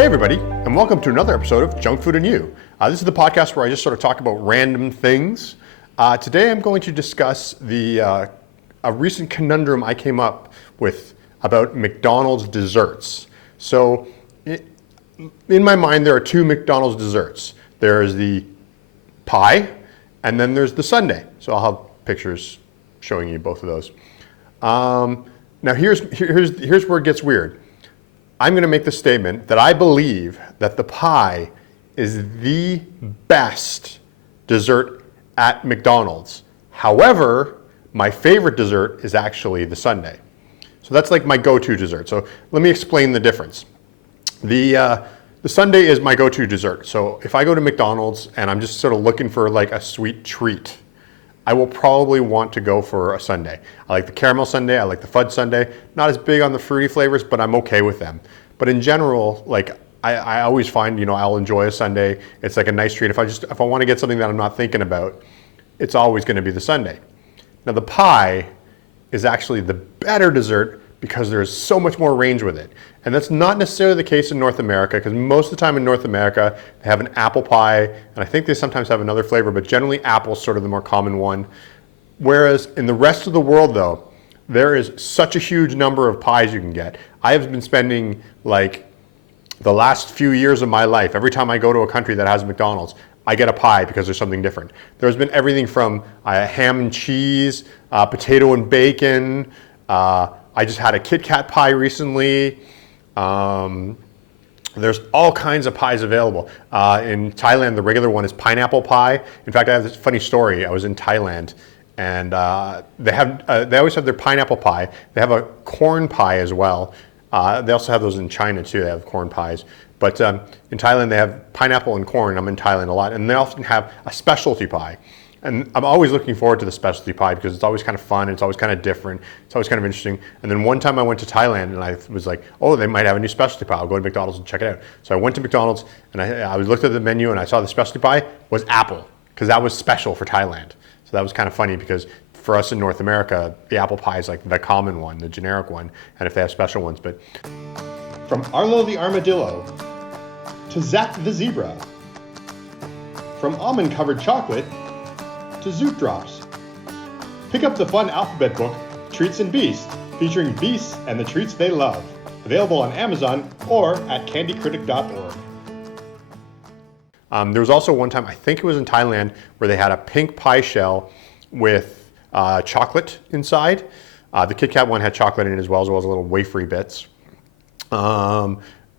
Hey everybody, and welcome to another episode of Junk Food and You. This is the podcast where I just sort of talk about random things. Today I'm going to discuss a recent conundrum I came up with about McDonald's desserts. So in my mind there are two McDonald's desserts. There's the pie and then there's the sundae. So I'll have pictures showing you both of those. Now here's where it gets weird. I'm going to make the statement that I believe that the pie is the best dessert at McDonald's. However, my favorite dessert is actually the sundae. So that's like my go-to dessert. So let me explain the difference. The sundae is my go-to dessert. So if I go to McDonald's and I'm just sort of looking for like a sweet treat, I will probably want to go for a sundae. I like the caramel sundae, I like the fudge sundae. Not as big on the fruity flavors, but I'm okay with them. But in general, like I always find, I'll enjoy a sundae. It's like a nice treat. If I want to get something that I'm not thinking about, it's always going to be the sundae. Now the pie is actually the better dessert because there's so much more range with it. And that's not necessarily the case in North America, because most of the time in North America, they have an apple pie, and I think they sometimes have another flavor, but generally apple's sort of the more common one. Whereas in the rest of the world though, there is such a huge number of pies you can get. I have been spending like the last few years of my life, every time I go to a country that has McDonald's, I get a pie because there's something different. There's been everything from ham and cheese, potato and bacon. I just had a Kit Kat pie recently. There's all kinds of pies available. In Thailand, the regular one is pineapple pie. In fact, I have this funny story. I was in Thailand, and they always have their pineapple pie. They have a corn pie as well. They also have those in China too. They have corn pies. But in Thailand, they have pineapple and corn. I'm in Thailand a lot, and they often have a specialty pie. And I'm always looking forward to the specialty pie because it's always kind of fun, it's always kind of different, it's always kind of interesting. And then one time I went to Thailand and I was like, oh, they might have a new specialty pie. I'll go to McDonald's and check it out. So I went to McDonald's and I looked at the menu and I saw the specialty pie was apple, because that was special for Thailand. So that was kind of funny because for us in North America, the apple pie is like the common one, the generic one, and if they have special ones. But from Arlo the armadillo to Zach the zebra, from almond covered chocolate to Zoot Drops. Pick up the fun alphabet book, Treats and Beasts, featuring beasts and the treats they love. Available on Amazon or at candycritic.org. There was also one time, I think it was in Thailand, where they had a pink pie shell with chocolate inside. The Kit Kat one had chocolate in it as well as little wafery bits.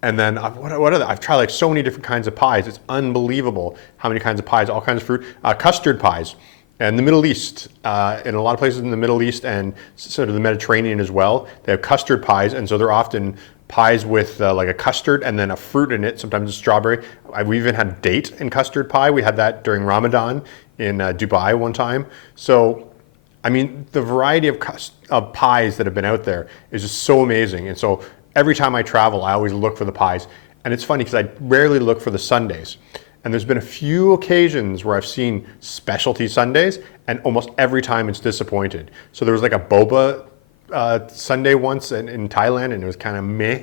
And then I've tried like so many different kinds of pies. It's unbelievable how many kinds of pies, all kinds of fruit. Custard pies. And the Middle East, in a lot of places in the Middle East and sort of the Mediterranean as well, they have custard pies, and so they're often pies with like a custard and then a fruit in it, sometimes it's strawberry. We even had date in custard pie. We had that during Ramadan in Dubai one time. So, I mean, the variety of pies that have been out there is just so amazing. And so every time I travel, I always look for the pies. And it's funny because I rarely look for the sundaes. And there's been a few occasions where I've seen specialty sundaes, and almost every time it's disappointed. So there was like a boba sundae once in Thailand, and it was kind of meh,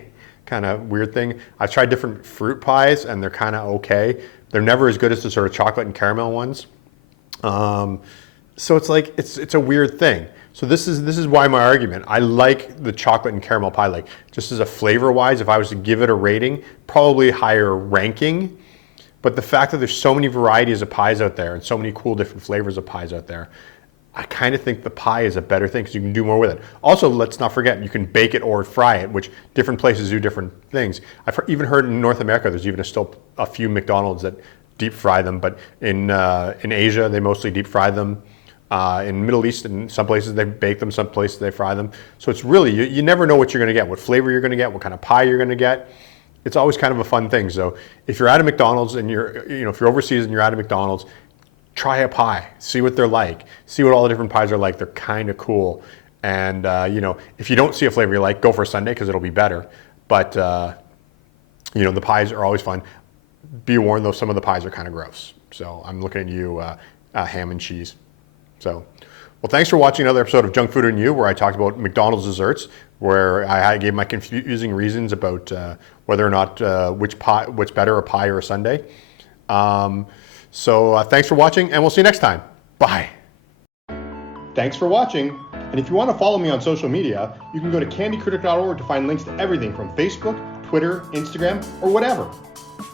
kind of weird thing. I've tried different fruit pies, and they're kind of okay. They're never as good as the sort of chocolate and caramel ones. So it's like, it's a weird thing. So this is why my argument. I like the chocolate and caramel pie, like just as a flavor wise, if I was to give it a rating, probably higher ranking. But the fact that there's so many varieties of pies out there and so many cool different flavors of pies out there, I kind of think the pie is a better thing because you can do more with it. Also, let's not forget, you can bake it or fry it, which different places do different things. I've even heard in North America, there's even still a few McDonald's that deep fry them, but in Asia, they mostly deep fry them. In Middle East, in some places they bake them, some places they fry them. So it's really, you never know what you're gonna get, what flavor you're gonna get, what kind of pie you're gonna get. It's always kind of a fun thing. So if you're at a McDonald's and if you're overseas and you're at a McDonald's, try a pie, see what they're like, see what all the different pies are like. They're kind of cool. And if you don't see a flavor you like, go for a sundae because it'll be better. But the pies are always fun. Be warned though, some of the pies are kind of gross. So I'm looking at you, ham and cheese. So, well, thanks for watching another episode of Junk Food and You, where I talked about McDonald's desserts. where I gave my confusing reasons about whether or not what's better, a pie or a sundae. So thanks for watching, and we'll see you next time. Bye. Thanks for watching. And if you want to follow me on social media, you can go to candycritic.org to find links to everything from Facebook, Twitter, Instagram, or whatever.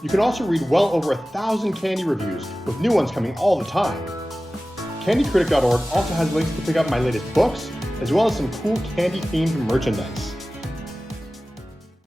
You can also read well over 1,000 candy reviews, with new ones coming all the time. Candycritic.org also has links to pick up my latest books, as well as some cool candy-themed merchandise.